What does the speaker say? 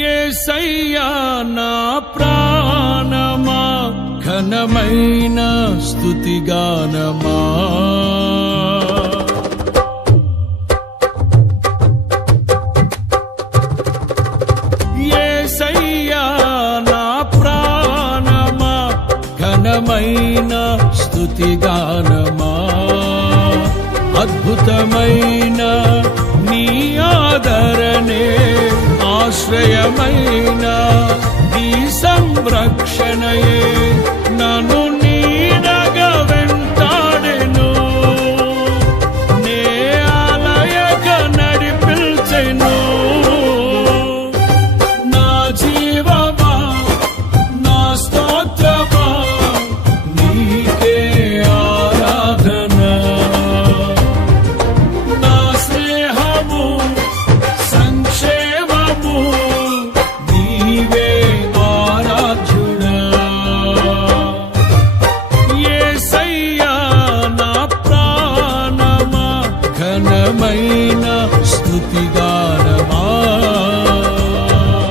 యేసయ్యా నా ప్రాణమా ఘనమైన స్తుతిగానమా. యేసయ్యా నా ప్రాణమా ఘనమైన స్తుతిగానమా. అద్భుతమైన నీ ఆదరణే ఆశ్రయమైన నీ సంరక్షణయే నన్ను నీడగా వెంటాడెను. నే ఆలయక నడిపించెను. నా జీవమా నా స్తోత్రమా నీకే ఆరాధన. నా స్నేహము సంక్షేమము నీవే ఆరాధ్యుడా. యేసయ్యా నా ప్రాణమా ఘనమైన స్తుతిగానమా.